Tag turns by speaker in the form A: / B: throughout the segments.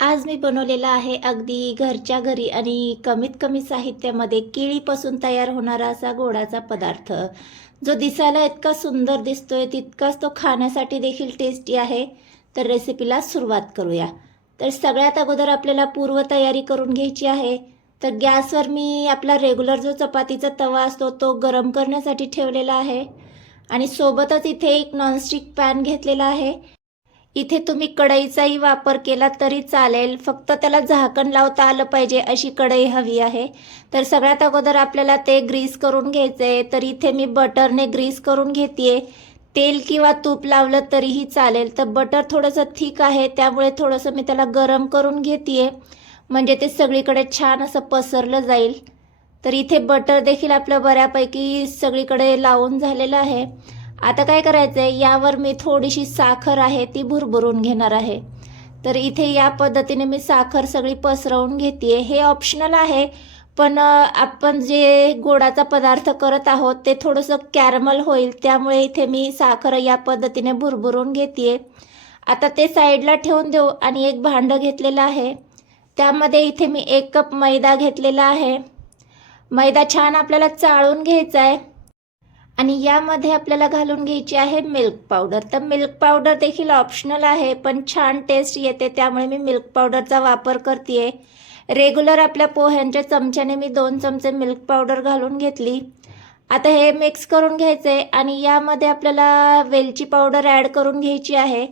A: आज मी बनवलेला आहे अगदी घरच्या घरी आणि कमीत कमी साहित्यामध्ये केळीपासून तयार होणारा असा गोडाचा पदार्थ. जो दिसायला इतका सुंदर दिसतोय तितकाच तो खाण्यासाठी देखील टेस्टी आहे. तर रेसिपीला सुरुवात करूया. तर सगळ्यात अगोदर आपल्याला पूर्वतयारी करून घ्यायची आहे. तर गॅसवर मी आपला रेग्युलर जो चपातीचा तवा असतो तो गरम करण्यासाठी ठेवलेला आहे. आणि सोबतच इथे एक नॉनस्टिक पॅन घेतलेला आहे. इथे तुम्ही कढईचाही वापर केला तरी चालेल. फक्त त्याला झाकण लावता आलं पाहिजे अशी कढई हवी आहे. तर सगळ्यात अगोदर आपल्याला ते ग्रीस करून घ्यायचं आहे. तर इथे मी बटरने ग्रीस करून घेते तेल किंवा तूप लावलं तरीही चालेल. तर बटर थोडंसं थिक आहे त्यामुळे थोडंसं मी त्याला गरम करून घेते म्हणजे ते सगळीकडे छान असं पसरलं जाईल. तर इथे बटर देखील आपलं बऱ्यापैकी सगळीकडे लावून झालेलं आहे. आता काय करायचं आहे यावर मी थोडीशी साखर आहे ती भुरभुरून घेणार आहे. तर इथे या पद्धतीने मी साखर सगळी पसरवून घेते हे ऑप्शनल आहे पण आपण जे गोडाचा पदार्थ करत आहोत ते थोडंसं कॅरमल होईल त्यामुळे इथे मी साखर या पद्धतीने भुरभुरून घेते आता ते साईडला ठेवून देऊ आणि एक भांडं घेतलेलं आहे. त्यामध्ये इथे मी एक कप मैदा घेतलेला आहे. मैदा छान आपल्याला चाळून घ्यायचा आहे आणि यामध्ये आपल्याला घालून घ्यायची आहे मिल्क पावडर तर मिल्क पावडर देखील ऑप्शनल आहे पण छान टेस्ट येते त्यामुळे मी मिल्क पावडरचा वापर करते रेग्युलर आपल्या पोह्यांच्या चमच्याने मी दोन चमचे मिल्क पावडर घालून घेतली. आता हे मिक्स करून घ्यायचे आणि यामध्ये आपल्याला वेलची पावडर ॲड करून घ्यायची आहे.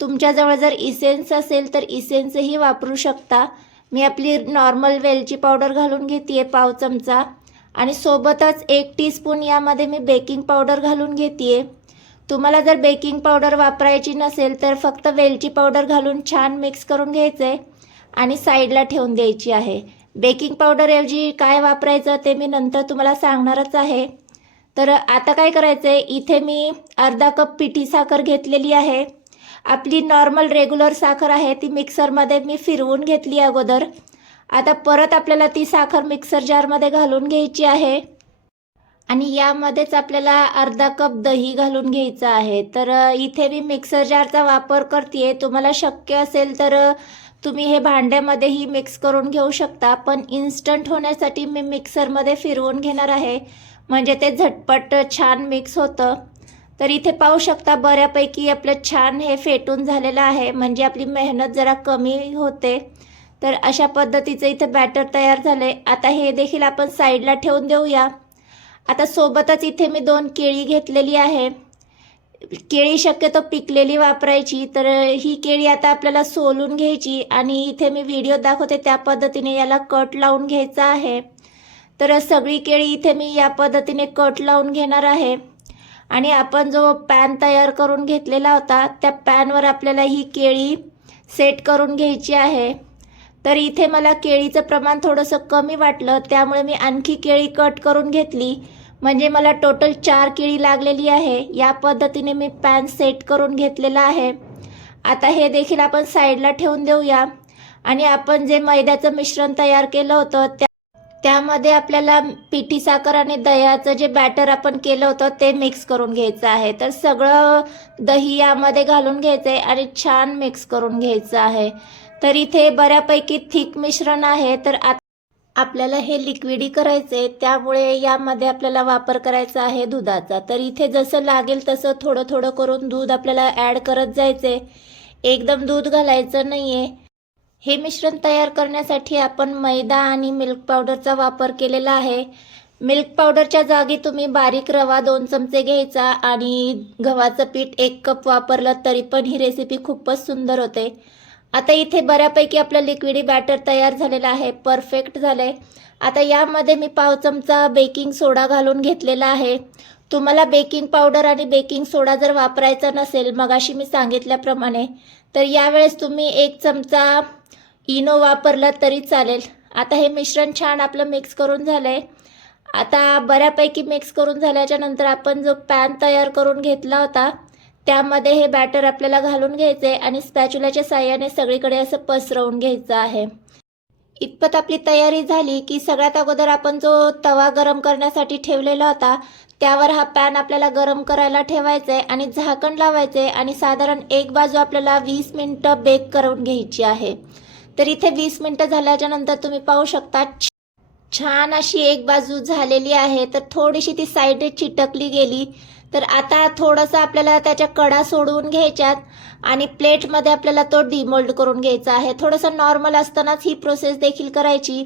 A: तुमच्याजवळ जर इसेन्स असेल तर इसेन्सही वापरू शकता. मी आपली नॉर्मल वेलची पावडर घालून घेते पाव चमचा. आणि सोबतच एक टीस्पून यामध्ये मी बेकिंग पावडर घालून घेते तुम्हाला जर बेकिंग पावडर वापरायची नसेल तर फक्त वेलची पावडर घालून छान मिक्स करून घ्यायचं आहे आणि साईडला ठेवून द्यायची आहे. बेकिंग पावडरऐवजी काय वापरायचं ते मी नंतर तुम्हाला सांगणारच आहे. तर आता काय करायचं आहे इथे मी अर्धा कप पिठी साखर घेतलेली आहे. आपली नॉर्मल रेग्युलर साखर आहे ती मिक्सरमध्ये मी फिरवून घेतली अगोदर. आता परत आपल्याला ती साखर मिक्सर जारमध्ये घालून घ्यायची आहे. आणि यामध्येच आपल्याला अर्धा कप दही घालून घ्यायचं आहे. तर इथे मी मिक्सर जारचा वापर करते तुम्हाला शक्य असेल तर तुम्ही हे भांड्यामध्येही मिक्स करून घेऊ शकता. पण इन्स्टंट होण्यासाठी मी मिक्सरमध्ये फिरवून घेणार आहे. म्हणजे ते झटपट छान मिक्स होतं. तर इथे पाहू शकता बऱ्यापैकी आपलं छान हे फेटून झालेलं आहे. म्हणजे आपली मेहनत जरा कमी होते. तर अशा पद्धतीचं इथे बॅटर तयार झालं आहे आता हे देखील आपण साईडला ठेवून देऊया. आता सोबतच इथे मी दोन केळी घेतलेली आहे. केळी शक्यतो पिकलेली वापरायची तर ही केळी आता आपल्याला सोलून घ्यायची आणि इथे मी व्हिडिओ दाखवते त्या पद्धतीने याला कट लावून घ्यायचा आहे. तर सगळी केळी इथे मी या पद्धतीने कट लावून घेणार आहे. आणि आपण जो पॅन तयार करून घेतलेला होता त्या पॅनवर आपल्याला ही केळी सेट करून घ्यायची आहे. तर इथे मला केळीचं प्रमाण थोडंसं कमी वाटलं त्यामुळे मी आणखी केळी कट करून घेतली. म्हणजे मला टोटल चार केळी लागलेली आहे. या पद्धतीने मी पॅन सेट करून घेतलेला आहे. आता हे देखील आपण साईडला ठेवून देऊया. आणि आपण जे मैद्याचं मिश्रण तयार केलं होतं त्या त्यामध्ये आपल्याला पिठी साखर आणि दह्याचं जे बॅटर आपण केलं होतं ते मिक्स करून घ्यायचं आहे. तर सगळं दही यामध्ये घालून घ्यायचं आहे आणि छान मिक्स करून घ्यायचं आहे. तर इथे बऱ्यापैकी थिक मिश्रण आहे. तर आपल्याला हे लिक्विडी करायचे त्यामुळे यामध्ये आपल्याला वापर करायचा आहे दुधाचा. तर इथे जसं लागेल तसं थोडं थोडं करून दूध आपल्याला ॲड करत जायचे एकदम दूध घालायचं नाही आहे हे मिश्रण तयार करण्यासाठी आपण मैदा आणि मिल्क पावडरचा वापर केलेला आहे. मिल्क पावडरच्या जागी तुम्ही बारीक रवा दोन चमचे घ्यायचा आणि गव्हाचं पीठ एक कप वापरलं तरी पण ही रेसिपी खूपच सुंदर होते. आता इथे बऱ्यापैकी आपलं लिक्विडी बॅटर तयार झालेलं आहे परफेक्ट झालं आहे आता यामध्ये मी पाव चमचा बेकिंग सोडा घालून घेतलेला आहे. तुम्हाला बेकिंग पावडर आणि बेकिंग सोडा जर वापरायचा नसेल मगाशी मी सांगितल्याप्रमाणे तर यावेळेस तुम्ही एक चमचा इनो वापरला तरी चालेल. आता हे मिश्रण छान आपलं मिक्स करून झालं आहे आता बऱ्यापैकी मिक्स करून झाल्याच्यानंतर आपण जो पॅन तयार करून घेतला होता त्यामध्ये हे बॅटर आपल्याला घालून घ्यायचं आहे आणि स्पॅच्युलाच्या साह्याने सगळीकडे असं पसरवून घ्यायचं आहे. इतपत आपली तयारी झाली की सगळ्यात अगोदर आपण जो तवा गरम करण्यासाठी ठेवलेला होता त्यावर हा पॅन आपल्याला गरम करायला ठेवायचा आहे आणि झाकण लावायचं आहे आणि साधारण एक बाजू आपल्याला वीस मिनटं बेक करून घ्यायची आहे. तर इथे वीस मिनटं झाल्याच्यानंतर तुम्ही पाहू शकता छान अशी एक बाजू झालेली आहे. तर थोडीशी ती साईड चिटकली गेली. तर आता थोडंसं आपल्याला त्याच्या कडा सोडवून घ्यायच्यात आणि प्लेटमध्ये आपल्याला तो डिमोल्ड करून घ्यायचा आहे. थोडंसं नॉर्मल असतानाच ही प्रोसेस देखील करायची.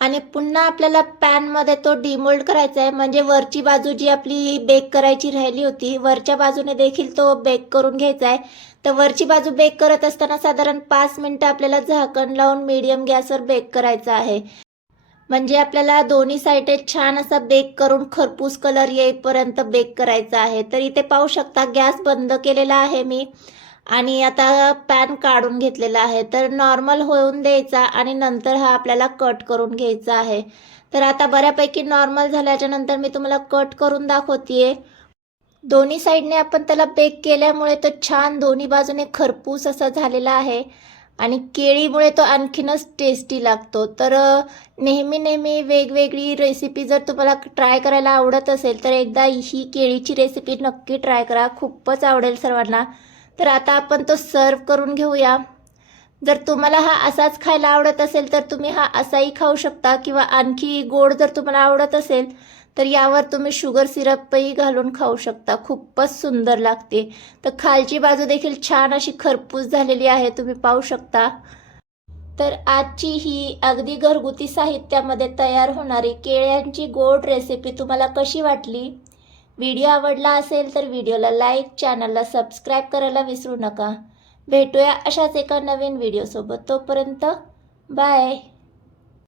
A: आणि पुन्हा आपल्याला पॅनमध्ये तो डिमोल्ड करायचा आहे. म्हणजे वरची बाजू जी आपली बेक करायची राहिली होती वरच्या बाजूने देखील तो बेक करून घ्यायचा आहे. तर वरची बाजू बेक करत असताना साधारण पाच मिनटं आपल्याला झाकण लावून मीडियम गॅसवर बेक करायचं आहे. म्हणजे आपल्याला दोन्ही साईडे छान असा बेक करून खरपूस कलर येईपर्यंत बेक करायचा आहे. तर इथे पाहू शकता गॅस बंद केलेला आहे मी आणि आता पॅन काढून घेतलेला आहे. तर नॉर्मल होऊन द्यायचा आणि नंतर हा आपल्याला कट करून घ्यायचा आहे. तर आता बऱ्यापैकी नॉर्मल झाल्याच्यानंतर मी तुम्हाला कट करून दाखवतीये. दोन्ही साईडने आपण त्याला बेक केल्यामुळे तो छान दोन्ही बाजूने खरपूस असा झालेला आहे. आणि केळीमुळे तो आणखीनच टेस्टी लागतो. तर नेहमी नेहमी वेगवेगळी रेसिपी जर तुम्हाला ट्राय करायला आवडत असेल तर एकदा ही केळीची रेसिपी नक्की ट्राय करा. खूपच आवडेल सर्वांना. तर आता आपण तो सर्व करून घेऊया. जर तुम्हाला हा असाच खायला आवडत असेल तर तुम्ही हा असाही खाऊ शकता किंवा आणखी गोड जर तुम्हाला आवडत असेल तर यावर तुम्ही शुगर सिरपही घालून खाऊ शकता. खूपच सुंदर लागते. तर खालची बाजू देखील छान अशी खरपूस झालेली आहे तुम्ही पाहू शकता. तर आजची ही अगदी घरगुती साहित्यामध्ये तयार होणारी केळ्यांची गोड रेसिपी तुम्हाला कशी वाटली? व्हिडिओ आवडला असेल तर व्हिडिओला लाईक चॅनलला सबस्क्राईब करायला विसरू नका. भेटूया अशाच एका नवीन व्हिडिओसोबत तोपर्यंत बाय